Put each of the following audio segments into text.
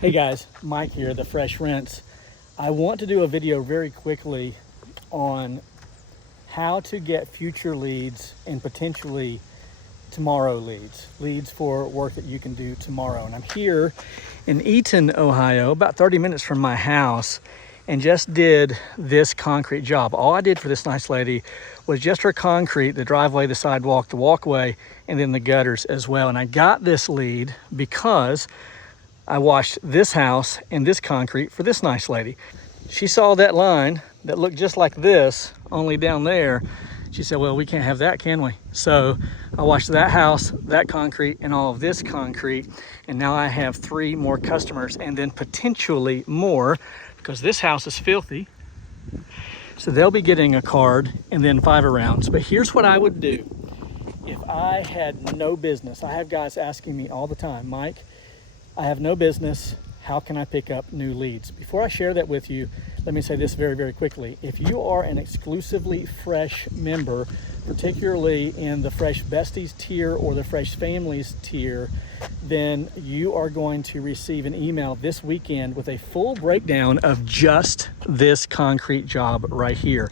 Hey guys, Mike here, the Fresh Rinse. I want to do a video very quickly on how to get future leads and potentially tomorrow leads for work that you can do tomorrow. And I'm here in Eaton, Ohio, about 30 minutes from my house, and just did this concrete job. All I did for this nice lady was just her concrete, the driveway, the sidewalk, the walkway, and then the gutters as well. And I got this lead because I washed this house and this concrete for this nice lady. She saw that line that looked just like this, only down there. She said, well, we can't have that, can we? So I washed that house, that concrete, and all of this concrete. And now I have 3 more customers, and then potentially more, because this house is filthy. So they'll be getting a card and then 5 rounds. But here's what I would do if I had no business. I have guys asking me all the time, Mike, I have no business. How can I pick up new leads? Before I share that with you, let me say this very, very quickly. If you are an Exclusively Fresh member, particularly in the Fresh Besties tier or the Fresh Families tier, then you are going to receive an email this weekend with a full breakdown of just this concrete job right here.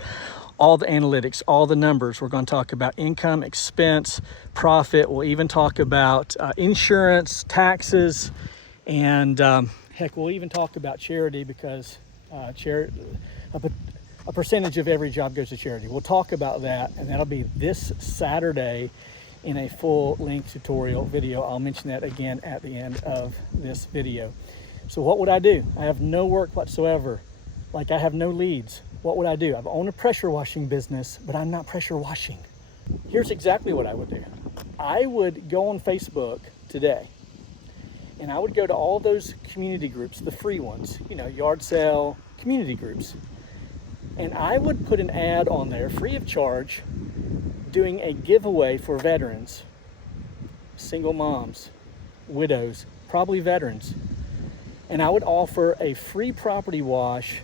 All the analytics, all the numbers. We're going to talk about income, expense, profit. We'll even talk about insurance, taxes, and heck, we'll even talk about charity, because a percentage of every job goes to charity. We'll talk about that, and that'll be this Saturday in a full-length tutorial video. I'll mention that again at the end of this video. So what would I do? I have no work whatsoever. Like, I have no leads. What would I do? I've owned a pressure washing business, but I'm not pressure washing. Here's exactly what I would do. I would go on Facebook today, and I would go to all those community groups, the free ones, you know, yard sale community groups. And I would put an ad on there, free of charge, doing a giveaway for veterans, single moms, widows, probably veterans. And I would offer a free property wash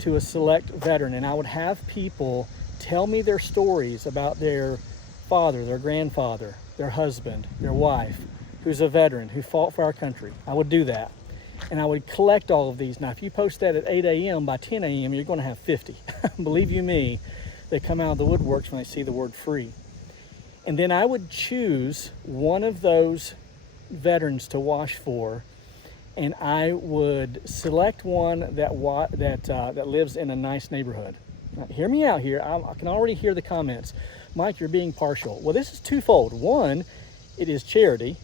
to a select veteran. And I would have people tell me their stories about their father, their grandfather, their husband, their wife, who's a veteran, who fought for our country. I would do that. And I would collect all of these. Now, if you post that at 8 a.m., by 10 a.m., you're going to have 50. Believe you me, they come out of the woodworks when they see the word free. And then I would choose one of those veterans to wash for, and I would select one that lives in a nice neighborhood. Now, hear me out here. I can already hear the comments. Mike, you're being partial. Well, this is twofold. One, it is charity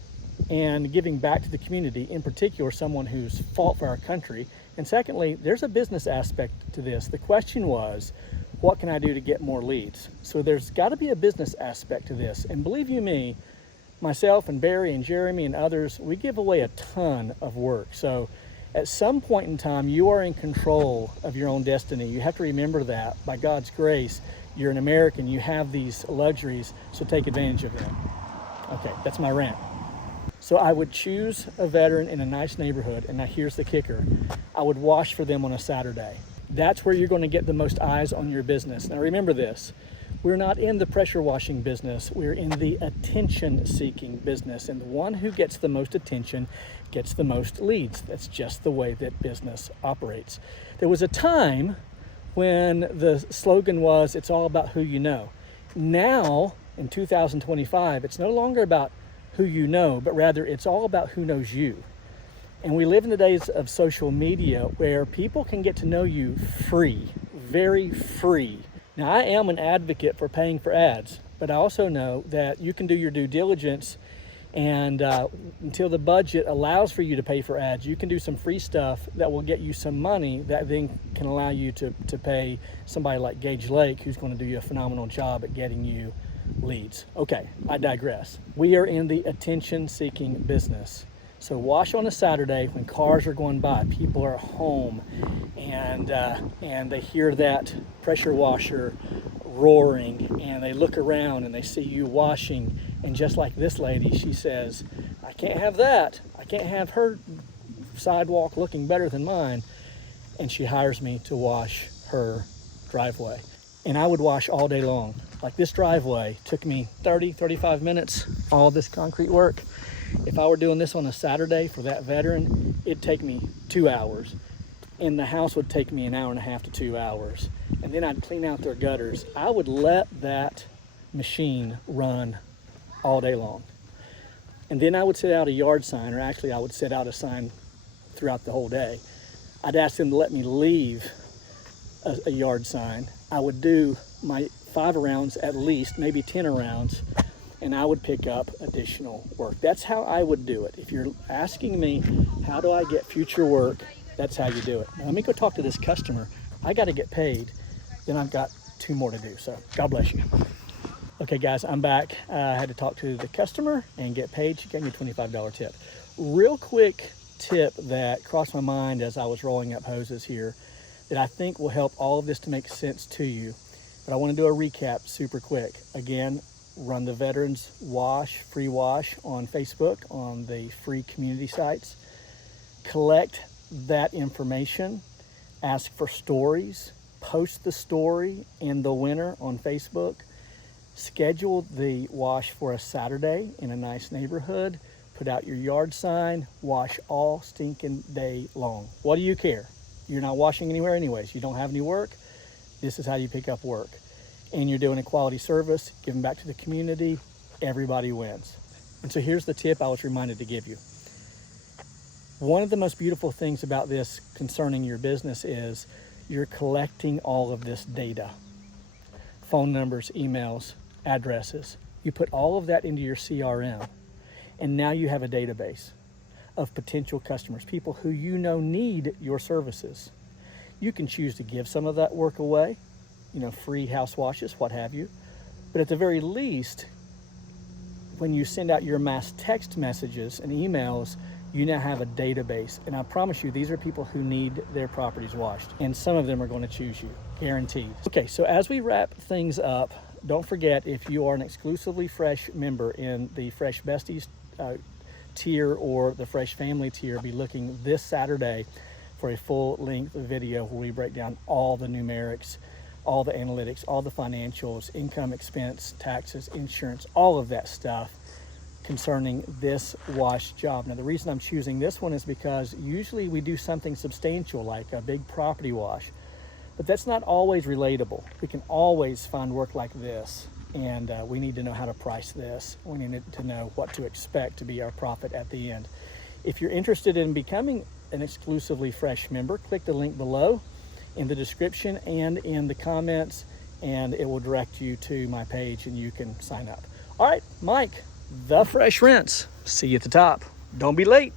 and giving back to the community, in particular someone who's fought for our country. And secondly, there's a business aspect to this. The question was, what can I do to get more leads? So there's got to be a business aspect to this. And believe you me, myself and Barry and Jeremy and others, we give away a ton of work. So at some point in time, you are in control of your own destiny. You have to remember that. By God's grace, you're an American. You have these luxuries, so take advantage of them. Okay, that's my rant. So I would choose a veteran in a nice neighborhood, and now here's the kicker. I would wash for them on a Saturday. That's where you're going to get the most eyes on your business. Now remember this, we're not in the pressure washing business, we're in the attention seeking business, and the one who gets the most attention gets the most leads. That's just the way that business operates. There was a time when the slogan was, it's all about who you know. Now, in 2025, it's no longer about who you know, but rather it's all about who knows you. And we live in the days of social media where people can get to know you free, very free. Now, I am an advocate for paying for ads, but I also know that you can do your due diligence, and until the budget allows for you to pay for ads, you can do some free stuff that will get you some money that then can allow you to pay somebody like Gage Lake, who's going to do you a phenomenal job at getting you leads. Okay, I digress. We are in the attention-seeking business. So wash on a Saturday when cars are going by, people are home, and they hear that pressure washer roaring, and they look around and they see you washing, and just like this lady, she says, I can't have that. I can't have her sidewalk looking better than mine. And she hires me to wash her driveway. And I would wash all day long. Like, this driveway took me 30, 35 minutes, all this concrete work. If I were doing this on a Saturday for that veteran, it'd take me 2 hours. And the house would take me an hour and a half to 2 hours. And then I'd clean out their gutters. I would let that machine run all day long. And then I would set out a yard sign, or actually I would set out a sign throughout the whole day. I'd ask them to let me leave a yard sign. I would do my 5 rounds at least, maybe 10 rounds, and I would pick up additional work. That's how I would do it. If you're asking me, how do I get future work? That's how you do it. Now, let me go talk to this customer. I got to get paid. Then I've got 2 more to do. So God bless you. Okay, guys, I'm back. I had to talk to the customer and get paid. She gave me a $25 tip. Real quick tip that crossed my mind as I was rolling up hoses here that I think will help all of this to make sense to you. But I want to do a recap super quick. Again, run the Veterans Wash, free wash on Facebook, on the free community sites. Collect that information, ask for stories, post the story and the winner on Facebook, schedule the wash for a Saturday in a nice neighborhood, put out your yard sign, wash all stinking day long. What do you care? You're not washing anywhere anyways. You don't have any work. This is how you pick up work. And you're doing a quality service, giving back to the community, everybody wins. And so here's the tip I was reminded to give you. One of the most beautiful things about this concerning your business is you're collecting all of this data. Phone numbers, emails, addresses. You put all of that into your CRM, and now you have a database of potential customers, people who you know need your services. You can choose to give some of that work away, free house washes, what have you. But at the very least, when you send out your mass text messages and emails, you now have a database. And I promise you, these are people who need their properties washed. And some of them are going to choose you, guaranteed. Okay, so as we wrap things up, don't forget, if you are an Exclusively Fresh member in the Fresh Besties tier or the Fresh Family tier, be looking this Saturday for a full-length video where we break down all the numerics, all the analytics, all the financials, income, expense, taxes, insurance, all of that stuff concerning this wash job. Now, the reason I'm choosing this one is because usually we do something substantial like a big property wash, but that's not always relatable. We can always find work like this, and we need to know how to price this. We need to know what to expect to be our profit at the end. If you're interested in becoming an Exclusively Fresh member, click the link below in the description and in the comments, and it will direct you to my page and you can sign up. All right, Mike, the Fresh Rinse. See you at the top. Don't be late.